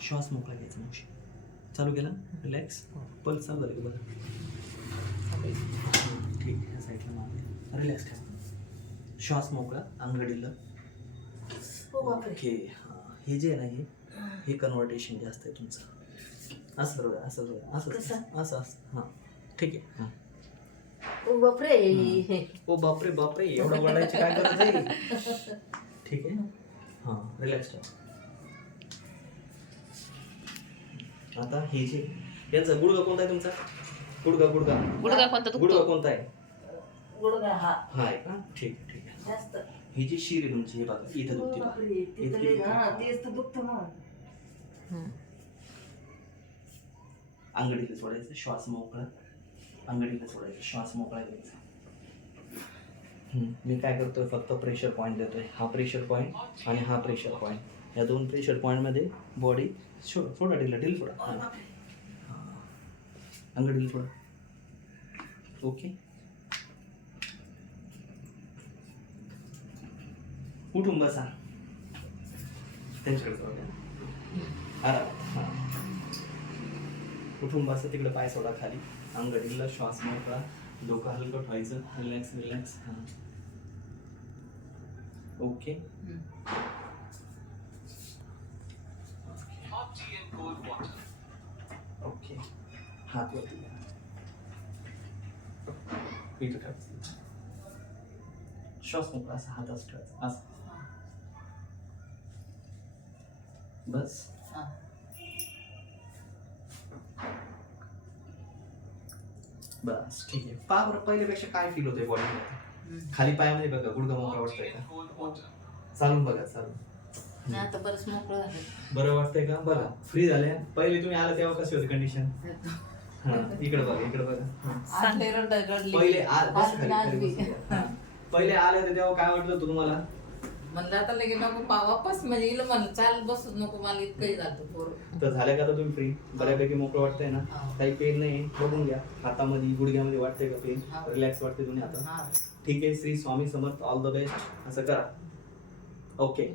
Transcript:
श्वास मोकळा घ्यायचा मावशी. चालू केला, रिलॅक्स. पल्स चालू झाली का बघा. ठीक आहे, ह्या साईडला मागे रिलॅक्स ठेवा. श्वास मोकळा, अंगडीला. ओके. हां, हे जे आहे ना हे कन्व्हर्टेशन जास्त आहे तुमचं. असं बरोबर, असं बरोबर, असं असं असं. हां ठीक आहे. हां ओ बापरे. ओ बापरे बापरे, एवढं वाढायची काय गरज आहे. ठीक आहे. हां रिलॅक्स ठेवा. आता हे जे याचा गुडघा कोणता आहे तुमचा? गुडघा गुडघा गुडघा कोणता दुखतो? गुडघा कोणता आहे? गुडघा हा हा आहे का? ठीक आहे ठीक आहे. जास्त. ही जी शिर आहे तुमची, हे बघा इथं दुखते बघा. बापरे, तिथं लय हा तेच तर दुखतं मग. अंगडीला सोडायचं, श्वास मोकळा. अंगडीला सोडायचं, श्वास मोकळा घ्यायचा. मी काय करतोय, फक्त प्रेशर पॉईंट देतोय. हा प्रेशर पॉईंट आणि हा प्रेशर पॉईंट, या दोन प्रेशर पॉईंटमध्ये बॉडी सोडा, ढील सोडा. हां अंगडीला सोडा. ओके. उठून बसा. त्यांच्याकडे जाऊया. हां उठून बसा. तिकडे पाय सोडा खाली. अंगडीला श्वास मोकळा. डोकं हलकं ठेवायचं. Relax relax. हां ओके. ओके. हात वरती घ्या. इथं ठेवायचं. श्वास मोकळा असा हाताच ठेवायचा. असं बस. बस ठीक आहे. पहा बरं पहिल्यापेक्षा काय फील होतंय बॉडीमध्ये? खाली पायामध्ये बघा, गुडघा मोकळा वाटतंय का? चालून बघा, चालून. आता बरंच मोकळं झालं. बरं वाटतंय का? बघा फ्री झाले. पहिले तुम्ही आला तेव्हा कशी होती कंडिशन? हा इकडे बघा, इकडे बघा. पहिले बस खाली, खाली बस. हां. पहिले आले होते तेव्हा काय वाटलं होतं तुम्हाला? म्हणलं आता लगे नको वापस म्हणजे इला म्हणलं चाल बसूच नको, मला इतकंही जातं पोर. तर झालं का आता तुम्ही फ्री? बऱ्यापैकी मोकळं वाटतंय ना? हा. काही पेन नाही. बघून घ्या हातामध्ये, गुडघ्यामध्ये वाटतंय का पेन? हा. रिलॅक्स वाटते तुम्ही आता? हा. ठीक आहे. Shri Swami Samarth, all the best. असं करा. ओके.